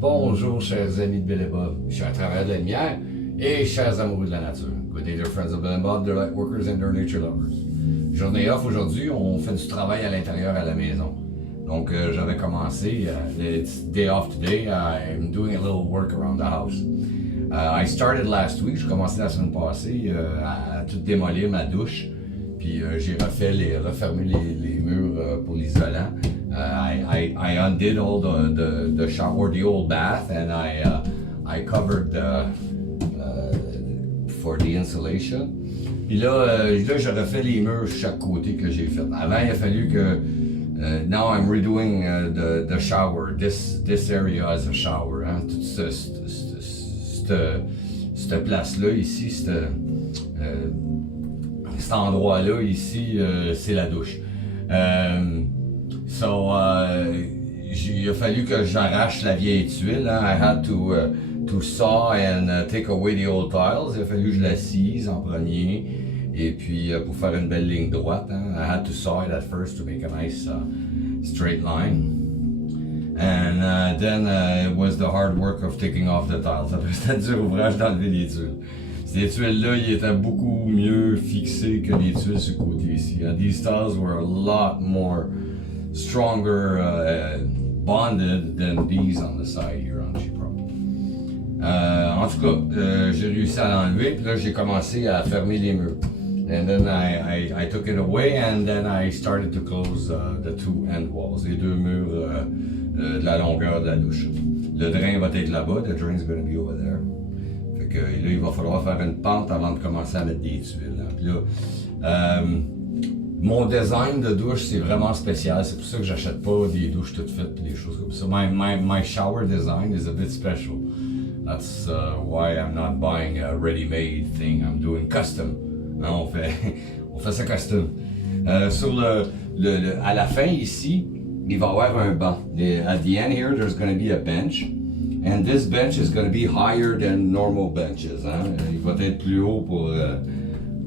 Bonjour, chers amis de Bill et Bob. Je suis un travailleur de la lumière et chers amoureux de la nature. Good day, dear friends of Bill and Bob, dear light workers and dear nature lovers. Journée off aujourd'hui, on fait du travail à l'intérieur à la maison. Donc, j'avais commencé, it's day off today, I'm doing a little work around the house. I started last week, j'ai commencé la semaine passée à tout démolir ma douche. Puis j'ai refermé les murs pour l'isolant. I undid all the shower, the old bath, and I covered for the insulation. Puis là, je refais les murs chaque côté que j'ai fait. Avant, il a fallu que now I'm redoing the shower. This area as a shower. Hein? Toute cette place-là ici, cet endroit-là ici, c'est la douche. Il a fallu que j'arrache la vieille tuile. Hein? I had to saw and take away the old tiles. Il a fallu que je la scise en premier. Et puis, pour faire une belle ligne droite, hein? I had to saw it at first to make a nice straight line. And then it was the hard work of taking off the tiles. Après, c'était dur ouvrage d'enlever les tuiles. Ces tuiles-là, ils étaient beaucoup mieux fixés que les tuiles sur le côté ici. These tiles were a lot more stronger bonded than these on the side here on Chypre. En tout cas, j'ai réussi à l'enlever, puis là j'ai commencé à fermer les murs. And then I took it away and then I started to close the two end walls, les deux murs de la longueur de la douche. Le drain va être là-bas, the drain's gonna be over there. Fait que là, il va falloir faire une pente avant de commencer à mettre des tuiles. Hein. Puis là, mon design de douche, c'est vraiment spécial. C'est pour ça que j'achète pas des douches toutes faites et des choses comme ça. My shower design is a bit special. That's why I'm not buying a ready-made thing. I'm doing custom. On fait ça custom. À la fin ici, il va y avoir un banc. At the end here, there's going to be a bench. And this bench is going to be higher than normal benches. Hein? Il va être plus haut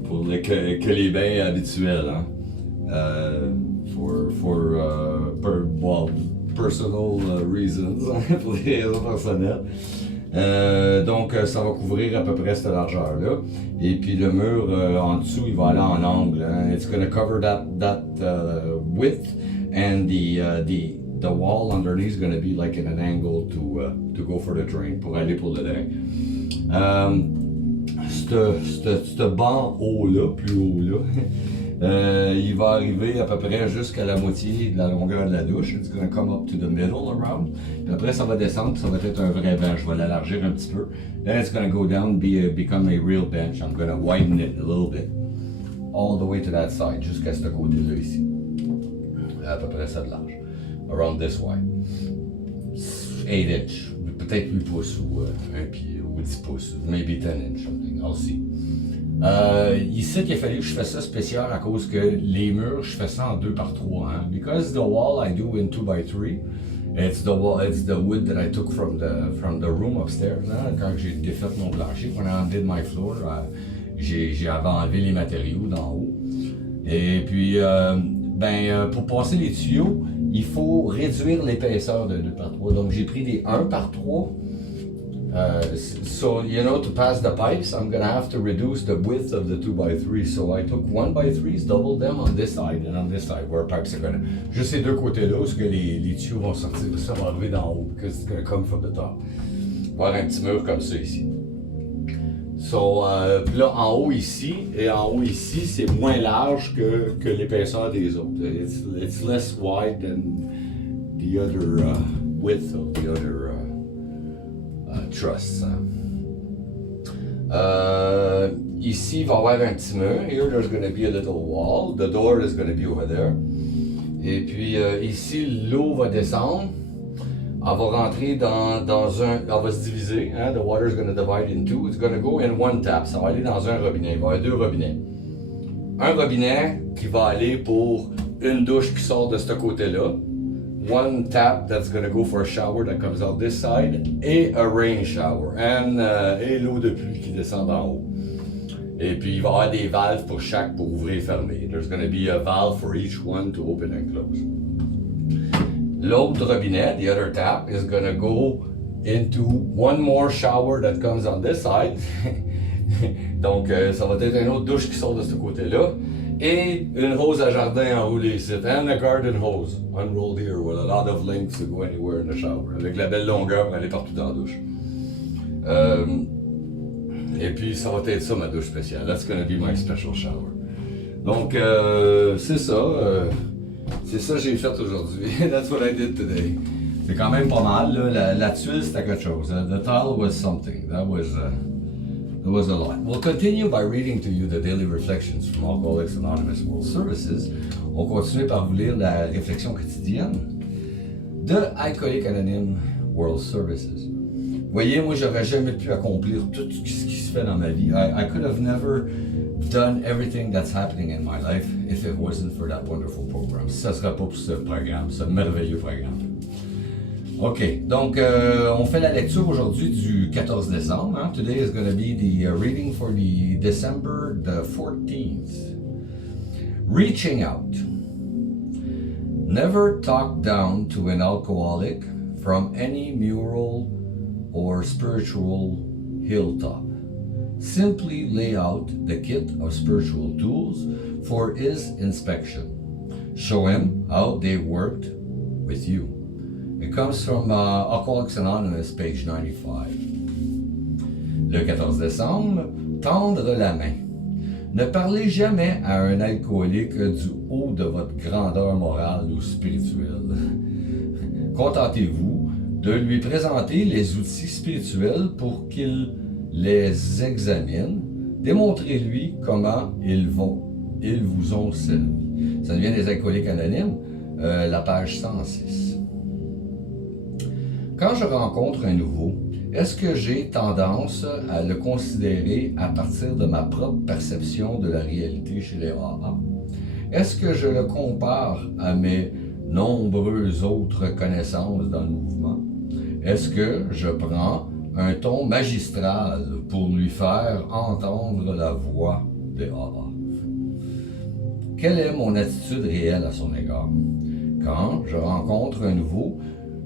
que les bains habituels. Hein? Personal reasons, pour des raisons personnelles. Donc, ça va couvrir à peu près cette largeur-là. Et puis le mur en dessous, il va aller en angle. Hein? It's going to cover that width, and the wall underneath is going to be like in an angle to go for the drain, pour aller pour le drain. Ce banc haut-là, plus haut-là, il va arriver à peu près jusqu'à la moitié de la longueur de la douche. It's going to come up to the middle around. Puis après, ça va descendre, ça va être un vrai bench. Je vais l'élargir un petit peu. Then it's going to go down, become a real bench. I'm going to widen it a little bit. All the way to that side, jusqu'à ce côté-là ici. À peu près ça de large. Around this wide. 8 inch. Peut-être 8 pouces ou 1 pied ou 10 pouces. Maybe 10 inch, something. I'll see. Ici, il a fallu que je fasse ça spécial à cause que les murs, je fais ça en 2 par 3. Hein? Because the wall I do in 2 by 3. It's the wood that I took from the room upstairs. Hein? Quand j'ai défait mon plancher, when I undid my floor, j'avais enlevé les matériaux d'en haut. Et puis, pour passer les tuyaux, il faut réduire l'épaisseur de 2 par 3. Donc, j'ai pris des 1 par 3. So, to pass the pipes, I'm going to have to reduce the width of the 2 by 3. So, I took 1 by 3s, doubled them on this side and on this side, where pipes are going to... Juste ces deux côtés-là, où les tuyaux vont sortir, ça va arriver d'en haut, because it's going to come from the top. Voir un petit mur comme ça ici. So, puis là, en haut ici, c'est moins large que l'épaisseur des autres. It's less wide than the other width of the other trusses. Ici, il va y avoir un petit mur. Here, there's going to be a little wall. The door is going to be over there. Et puis, ici, l'eau va descendre. Elle va rentrer dans un... Elle va se diviser. Hein? The water is going to divide in two. It's going to go in one tap. Ça va aller dans un robinet. Il va y avoir 2 robinets. Un robinet qui va aller pour une douche qui sort de ce côté-là. One tap that's going to go for a shower that comes out this side. Et a rain shower. Et l'eau de pluie qui descend d'en haut. Et puis, il va y avoir des valves pour chaque pour ouvrir et fermer. There's going to be a valve for each one to open and close. L'autre robinet, the other tap, is going to go into one more shower that comes on this side. Donc, ça va être une autre douche qui sort de ce côté-là. Et une hose à jardin enroulée ici. And a garden hose unrolled here with a lot of length to go anywhere in the shower. Avec la belle longueur pour aller partout dans la douche. Et puis, ça va être ça ma douche spéciale. That's gonna be my special shower. Donc, c'est ça. C'est ça que j'ai fait aujourd'hui. That's what I did today. C'est quand même pas mal, là. La tuile, c'était quelque chose. The tile was something. That was a lot. We'll continue by reading to you the daily reflections from Alcoholics Anonymous World Services. On continue par vous lire la réflexion quotidienne de Alcoholics Anonymous World Services. Vous voyez, moi, j'aurais jamais pu accomplir tout ce qui se fait dans ma vie. I could have never done everything that's happening in my life if it wasn't for that wonderful program. Si ça ne serait pas pour ce programme, ce merveilleux programme. OK, donc on fait la lecture aujourd'hui du 14 décembre. Hein? Today is going to be the reading for the December the 14th. Reaching out. Never talk down to an alcoholic from any mural or spiritual hilltop. Simply lay out the kit of spiritual tools for his inspection. Show him how they worked with you. It comes from Alcoholics Anonymous, page 95. Le 14 décembre, tendre la main. Ne parlez jamais à un alcoolique du haut de votre grandeur morale ou spirituelle. Contentez-vous de lui présenter les outils spirituels pour qu'il les examine. Démontrez-lui comment ils vous ont servi. Ça vient des Alcooliques Anonymes, la page 106. Quand je rencontre un nouveau, est-ce que j'ai tendance à le considérer à partir de ma propre perception de la réalité chez les AA? Est-ce que je le compare à mes nombreuses autres connaissances dans le mouvement? Est-ce que je prends un ton magistral pour lui faire entendre la voix des AA? Quelle est mon attitude réelle à son égard? Quand je rencontre un nouveau,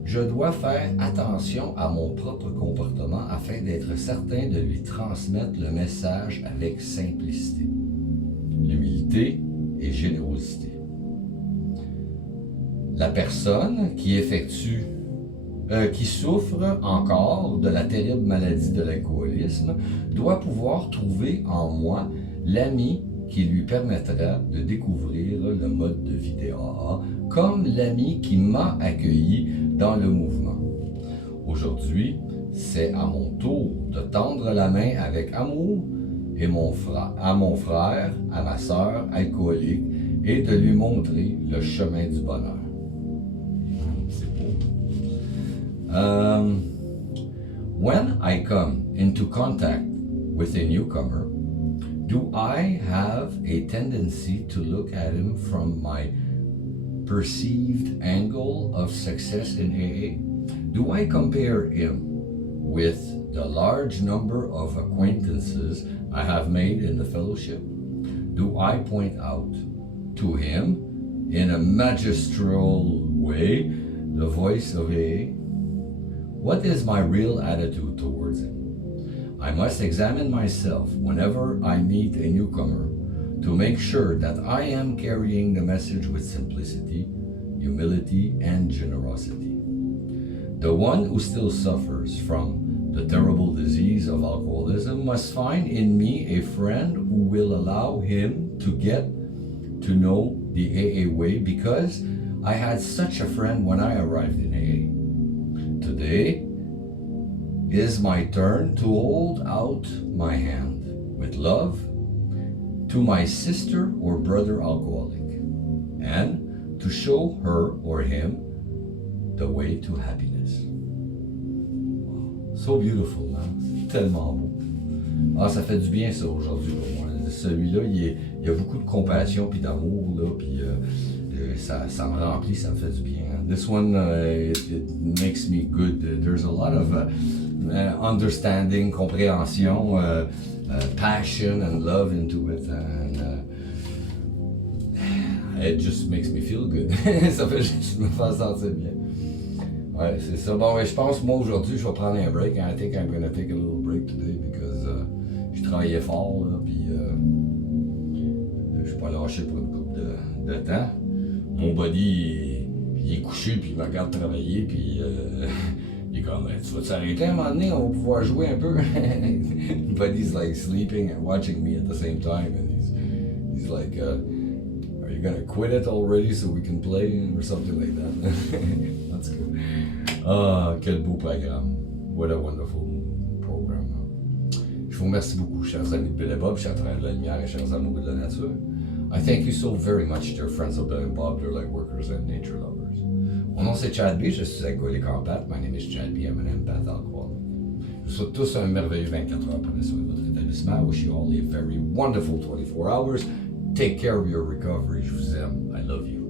je dois faire attention à mon propre comportement afin d'être certain de lui transmettre le message avec simplicité, humilité et générosité. La personne qui souffre encore de la terrible maladie de l'alcoolisme doit pouvoir trouver en moi l'ami qui lui permettra de découvrir le mode de vie des AA, comme l'ami qui m'a accueilli dans le mouvement. Aujourd'hui, c'est à mon tour de tendre la main avec amour à mon frère, à ma sœur alcoolique, et de lui montrer le chemin du bonheur. C'est beau. When I come into contact with a newcomer, do I have a tendency to look at him from my perceived angle of success in AA? Do I compare him with the large number of acquaintances I have made in the fellowship? Do I point out to him in a magistral way the voice of AA? What is my real attitude towards him? I must examine myself whenever I meet a newcomer to make sure that I am carrying the message with simplicity, humility, and generosity. The one who still suffers from the terrible disease of alcoholism must find in me a friend who will allow him to get to know the AA way, because I had such a friend when I arrived in AA. Today is my turn to hold out my hand with love to my sister or brother alcoholic, and to show her or him the way to happiness. So beautiful, hein? C'est tellement beau. Ah, ça fait du bien ça aujourd'hui pour moi. Celui-là, il y a beaucoup de compassion puis d'amour, là, puis ça me remplit, ça me fait du bien. Hein? This one, it makes me good. There's a lot of understanding, compréhension, passion and love into it, and it just makes me feel good. Ça fait juste me faire sentir bien. Ouais, c'est ça. Bon, ouais, je pense, moi, aujourd'hui, je vais prendre un break. I think I'm gonna take a little break today because je travaillais fort, là, puis je suis pas lâché pour une couple de temps. Mon body, il est couché, puis il me regarde travailler, puis il est comme, tu vas t'arrêter à un moment donné, on va pouvoir jouer un peu. But he's like sleeping and watching me at the same time, and he's like, are you gonna quit it already so we can play or something like that? That's good. Ah, quel beau programme. What a wonderful program. Je vous remercie beaucoup, chers amis de Bill et Bob, chers frères de la lumière et chers amoureux de la nature. I thank you so very much, dear friends of Bill and Bob, dear light workers and nature lovers. Mon nom c'est Chad B, je suis alcoolique en pâte. My name is Chad B, I'm an empath alcoholic. Je vous souhaite tous un merveilleux 24 heures. Prenez soin de votre établissement. I wish you all a very wonderful 24 hours. Take care of your recovery. Je vous aime. I love you.